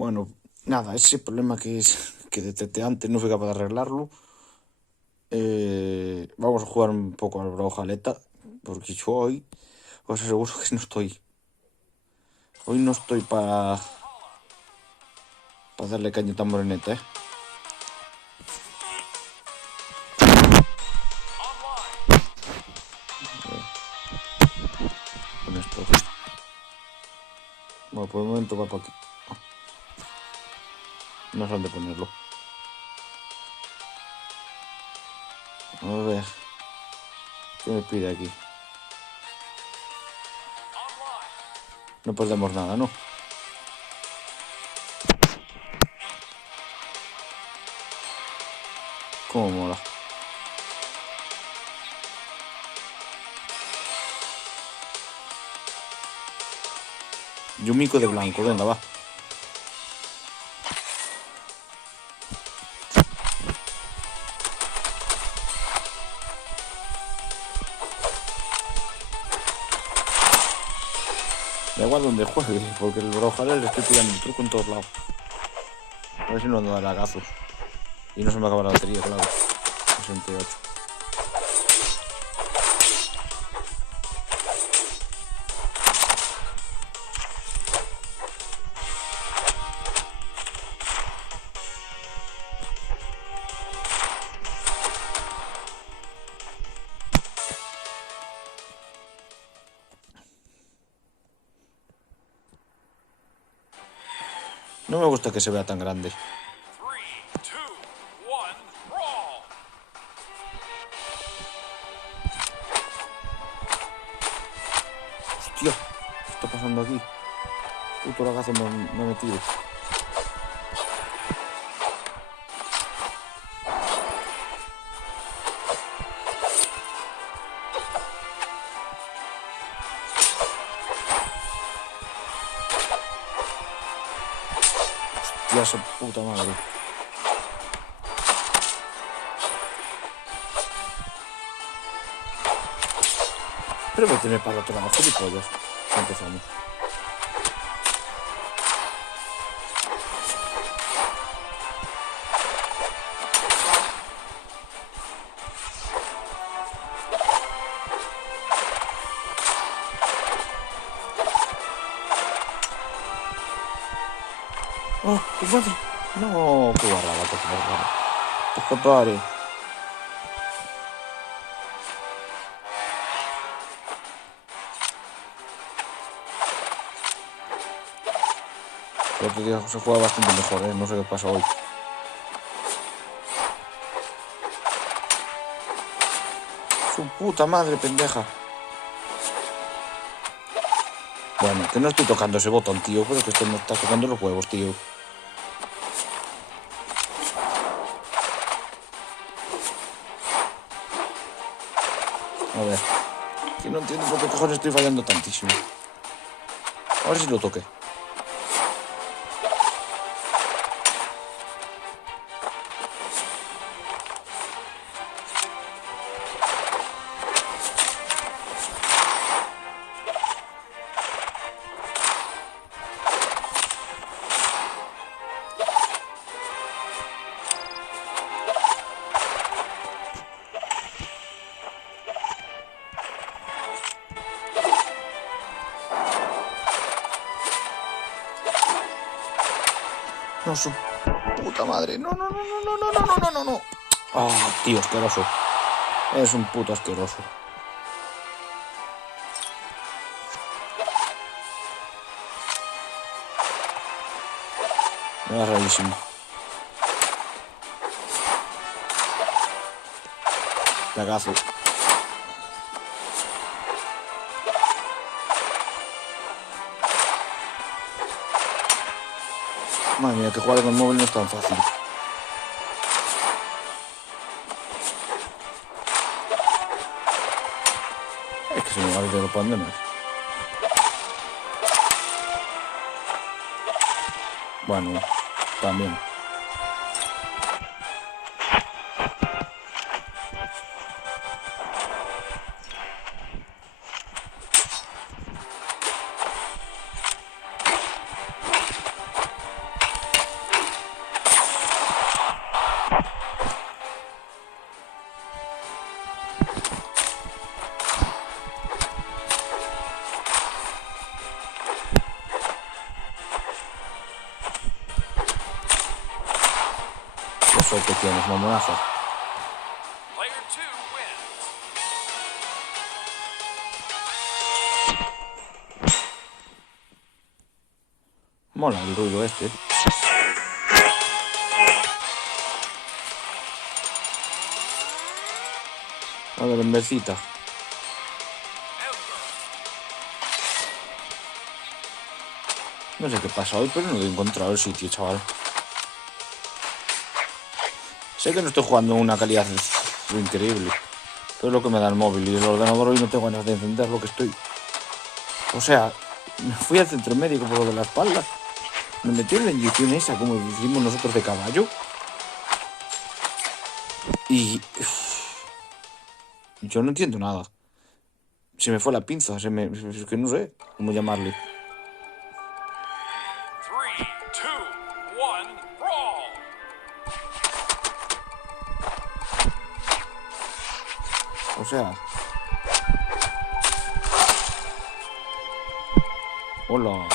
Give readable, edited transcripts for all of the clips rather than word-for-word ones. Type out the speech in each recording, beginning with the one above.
Bueno, nada, ese problema que detecté antes no fui capaz de arreglarlo. Vamos a jugar un poco al Brawlhalla, porque yo hoy os aseguro que no estoy. Hoy no estoy para darle caña tan moreneta, con esto. Bueno, por el momento va para aquí. No sé dónde ponerlo. A ver. ¿Qué me pide aquí? No perdemos nada, ¿no? Cómo mola. Yumiko de blanco, venga, va. Da igual donde juegue, porque el Brawlhalla le estoy pillando el truco en todos lados. A ver si no da lagazos. Y no se me acaba la batería, claro. 68. No me gusta que se vea tan grande. Hostia, ¿qué está pasando aquí? Puto lagazo me ha metido. Hostia, esa puta madre. Pero me tiene para el otro lado, gilipollas. Ya empezamos. ¡Oh, qué madre! No, qué guarrada, por favor. Pues que pare. El otro día se juega bastante mejor, no sé qué pasa hoy. Su puta madre, pendeja. Bueno, que no estoy tocando ese botón, tío, pero que esto me está tocando los huevos, tío. A ver. Que no entiendo por qué cojones estoy fallando tantísimo. A ver si lo toqué. No, su puta madre. No, no, no, no, no, no, no, no, no, no. Ah, tío, asqueroso. Es un puto asqueroso. Me da rarísimo. Lagazo. Madre mía, que jugar con el móvil no es tan fácil. Es que se me va a olvidar los panderos. Bueno, también. eso que tienes, mamonazo. Mola el ruido este. A ver, en versita. No sé qué pasa hoy, pero no he encontrado el sitio, chaval. Sé que no estoy jugando en una calidad increíble. Pero es lo que me da el móvil y el ordenador hoy no tengo ganas de encender lo que estoy. O sea, me fui al centro médico por lo de la espalda. Me metió en la inyección esa, como decimos nosotros, de caballo. Y yo no entiendo nada. Se me fue la pinza, es que no sé cómo llamarle. 3, 2, 1, brawl. O sea... Hola.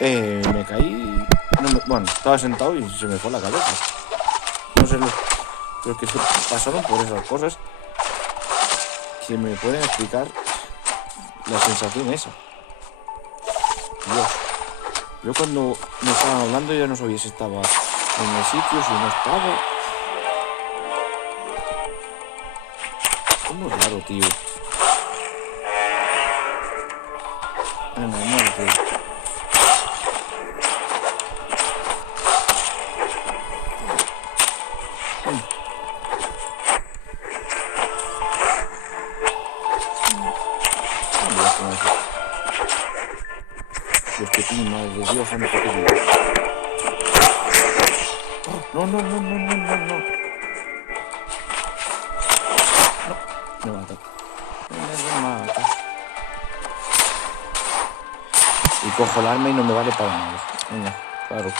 Me caí... Bueno, estaba sentado y se me fue la cabeza. No sé lo que pasaron por esas cosas que me pueden explicar la sensación esa. Dios. Yo cuando me estaban hablando ya no sabía si estaba en el sitio, si no estaba. ¿Cómo es raro, tío? Venga, muerte. Dios, qué pin, madre de Dios, santo, qué Dios. No. No. Me mata. Me mata. Y cojo el arma y no me vale para nada. Venga, claro.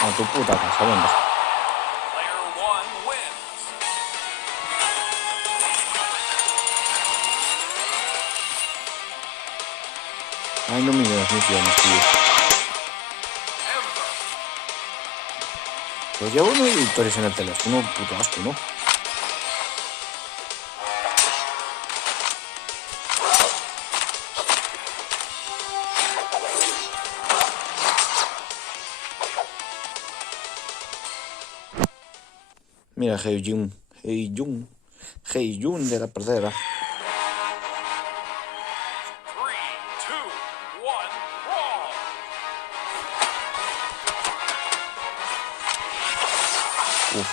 A tu puta casa, venga. Ay, no me las misiones, tío. Pues llevo 9 victorias en el teléfono, puto asco, ¿no? Mira, Heijun de la perdera. 3, 2, 1, brawl. Uf.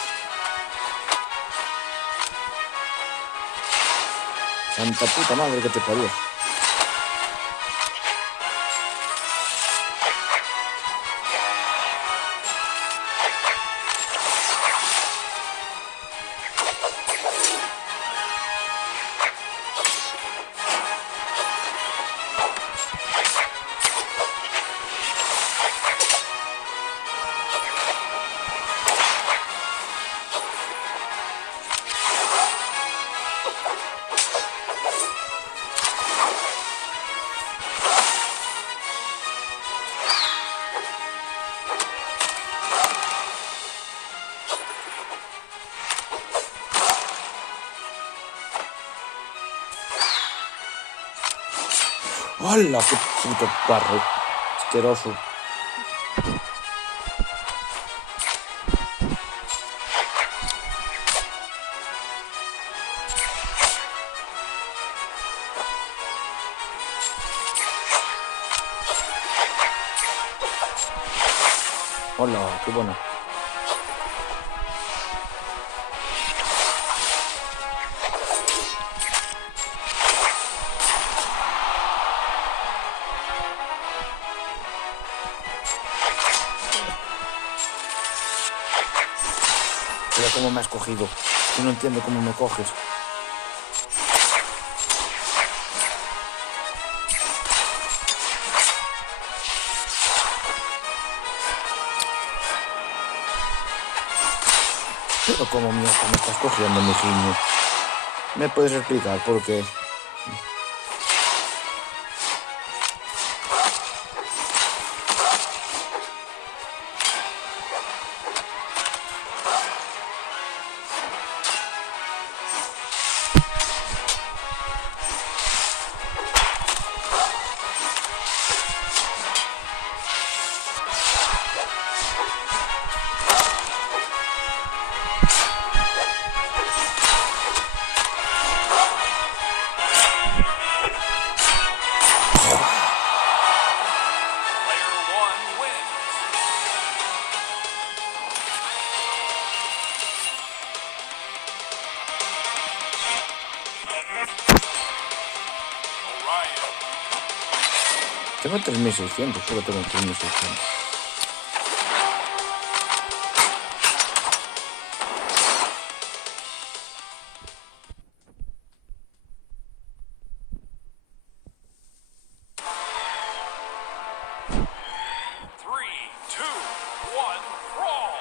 Santa puta madre que te parió. ¡Hola! ¡Qué puto barro! Asqueroso. Hola, qué bueno. Pero cómo me has cogido. Yo no entiendo cómo me coges. Pero como mierda me estás cogiendo, mi niño. ¿Me puedes explicar por qué? Player one wins. Orion. Tengo 3600, solo tengo 3600. Three, two, one, brawl.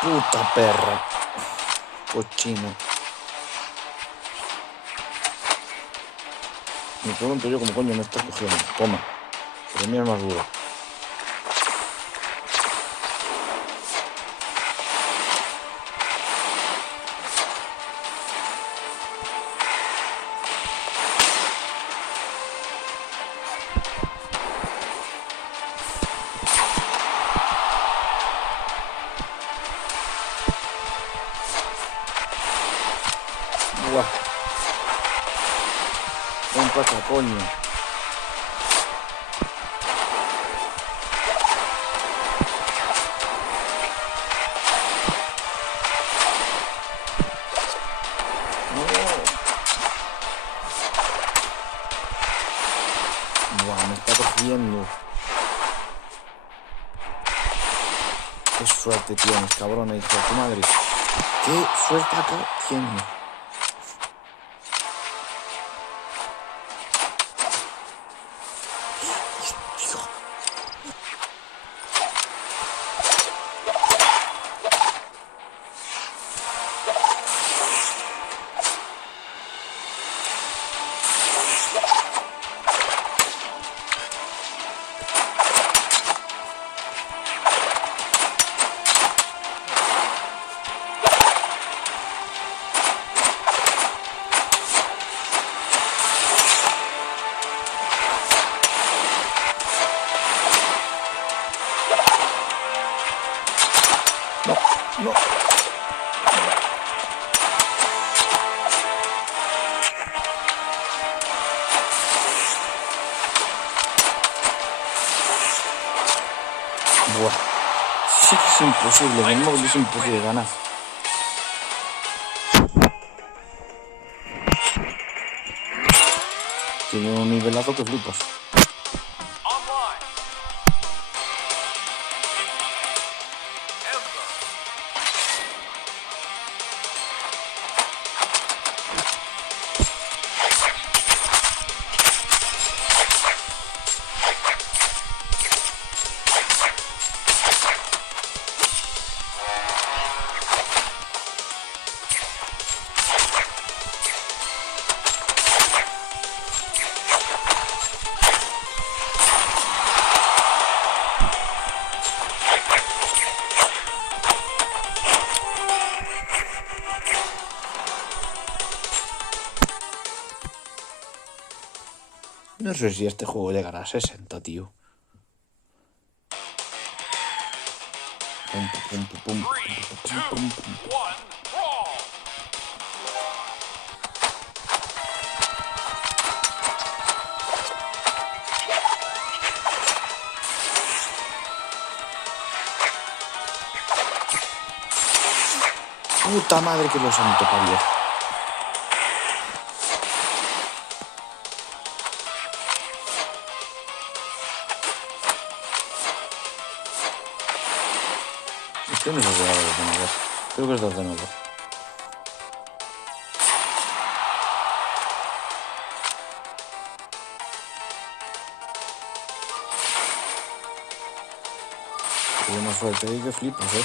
Puta perra. Cochino. Me pregunto yo cómo coño me estás cogiendo. Toma. Pero el mío es más duro. Buah. Un pacha, coño. No. Buah, me está cogiendo. Qué suerte tienes, cabrón, hijo de tu madre. Qué suerte acá tienes. No, no. Buah. Sí que es imposible, en el móvil es imposible ganar. Tiene un nivelazo que flipas. Online. Ember. sé si este juego llegará a 60, tío. Pum, pum, pum, pum, 3, 2, pum, 1, pum, pum. brawl. Puta madre que lo santo parió. Este no sé si va a haber de nuevo. Creo que es de nuevo. Tuve una suerte ahí que flipas, ¿eh?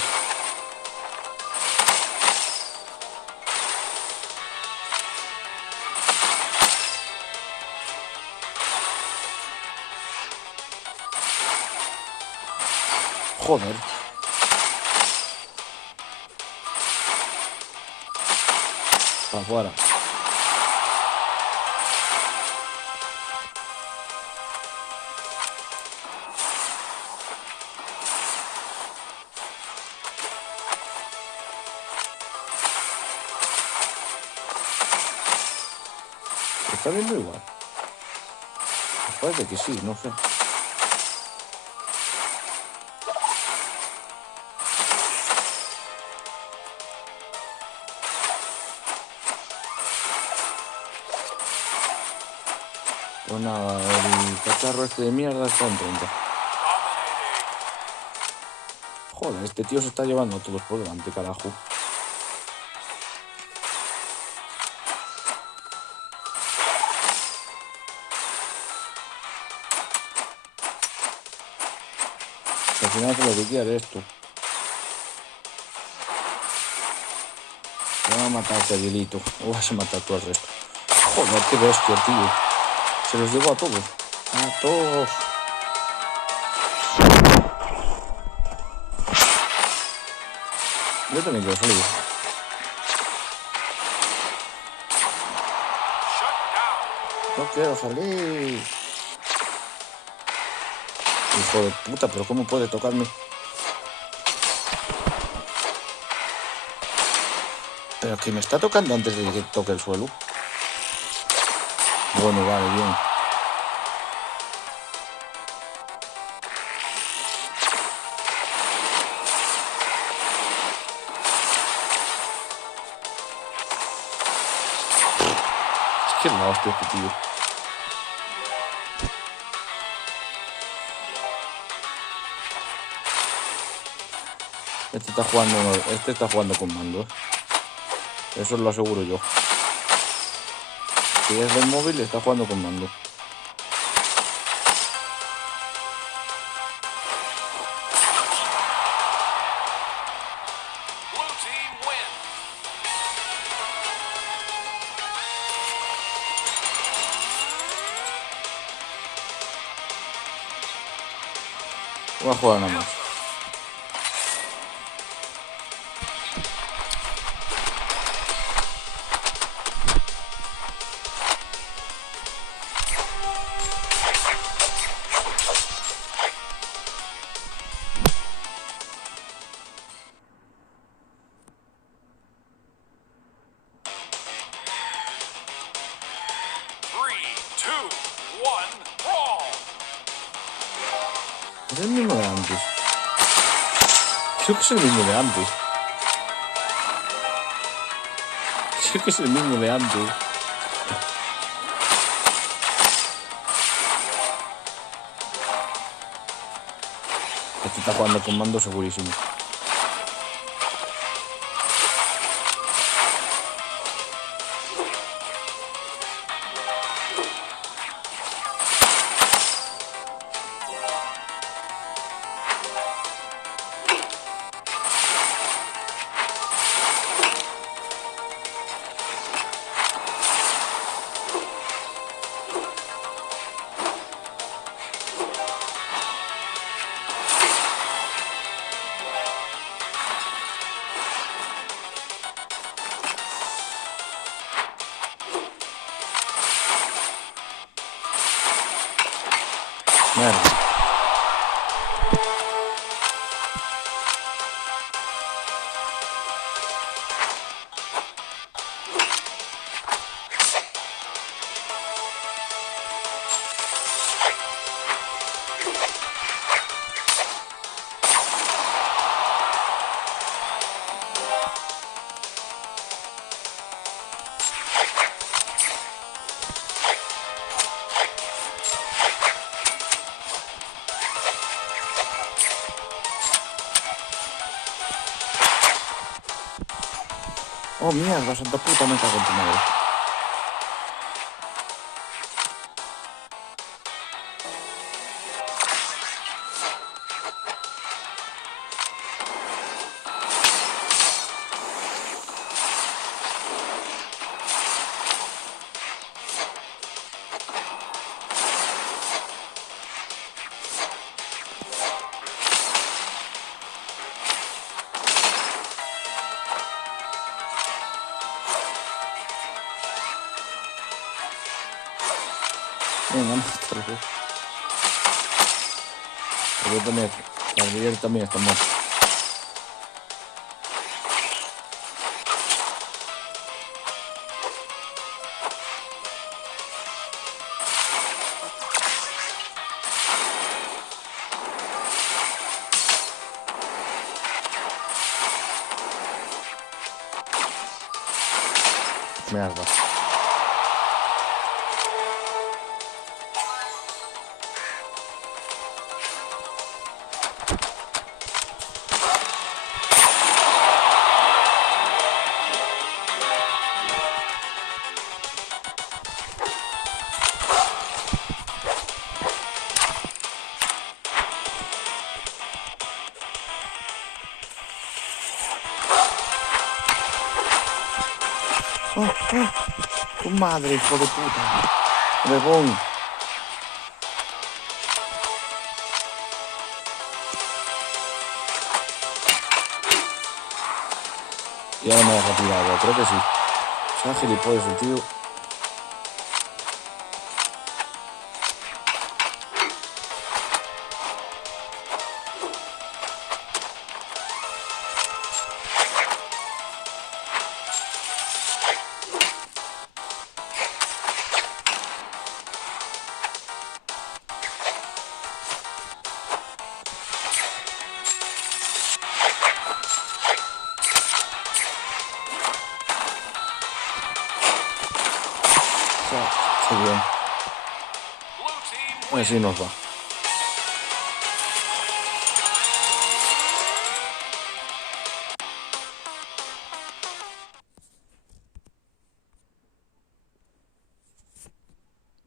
Joder. Para afuera. Está viendo igual. Pues parece que sí, no sé. Pues nada, el cacharro este de mierda está en 30. Dominating. Joder, este tío se está llevando a todos por delante, carajo. Al final hace lo que quiere esto. Voy a matar a este Aguilito. O vas a matar tú al resto. Joder, qué bestia, tío. Se los llevó a todos. A todos. Yo también quiero salir. Shut down. No quiero salir. Hijo de puta, pero ¿cómo puede tocarme? Pero que me está tocando antes de que toque el suelo. Bueno, vale, bien. Es que la hostia este tío. Este está jugando con mando, ¿eh? Eso lo aseguro yo. Si es del móvil, está jugando con mando. Blue team win. Voy a jugar nada más. Three, two, one, brawl. Es el mismo de antes. Creo que es el mismo de antes. Creo que es el mismo de antes. Este está jugando con mando segurísimo. Merda. Oh, mierda, santa puta, me cago en tu madre. Venga, mátalo. Gabriel también está muerto. Mierda. Tu madre, hijo de puta. Rebón. Y ahora me deja tirado, creo que sí. Sea gilipollas el tío. Qué bien. Blue team wins. Así nos va.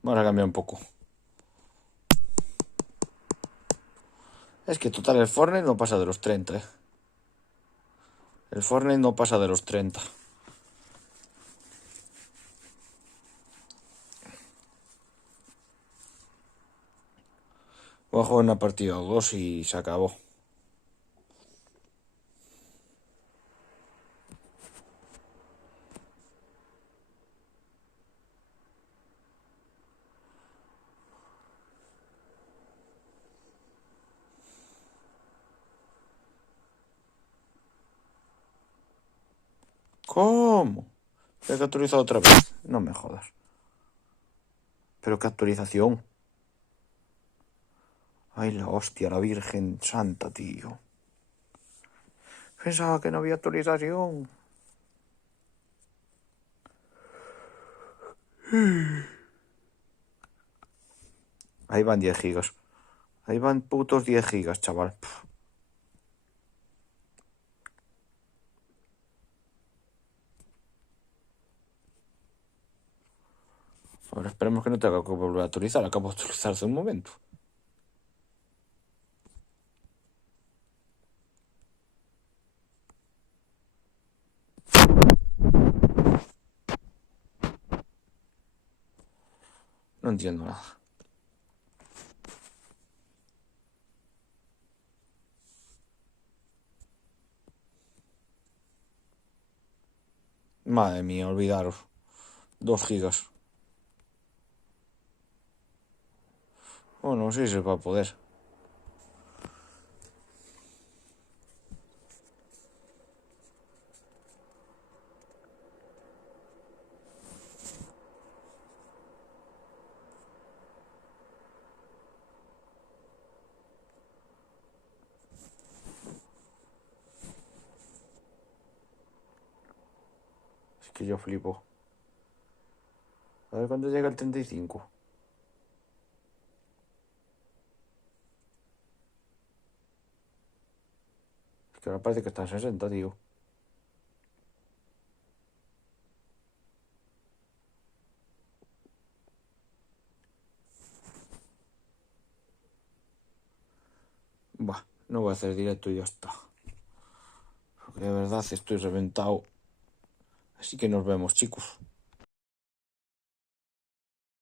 Vamos a cambiar un poco. Es que total el Fortnite no pasa de los 30, El Fortnite no pasa de los 30. Voy a jugar una partida o dos y se acabó. ¿Cómo? ¿He actualizado otra vez? No me jodas. ¿Pero qué actualización? Ay, la hostia, la Virgen Santa, tío. Pensaba que no había actualización. Ahí van 10 gigas. Ahí van putos 10 gigas, chaval. Ahora esperemos que no tenga que volver a actualizar. Acabo de actualizar hace un momento. No entiendo nada. Madre mía, olvidaros. 2 gigas. Bueno, sí se va a poder. Es que yo flipo. A ver cuándo llega el 35. Es que ahora parece que está en 60, tío. Buah, no voy a hacer directo y ya está. Porque de verdad estoy reventado. Así que nos vemos, chicos.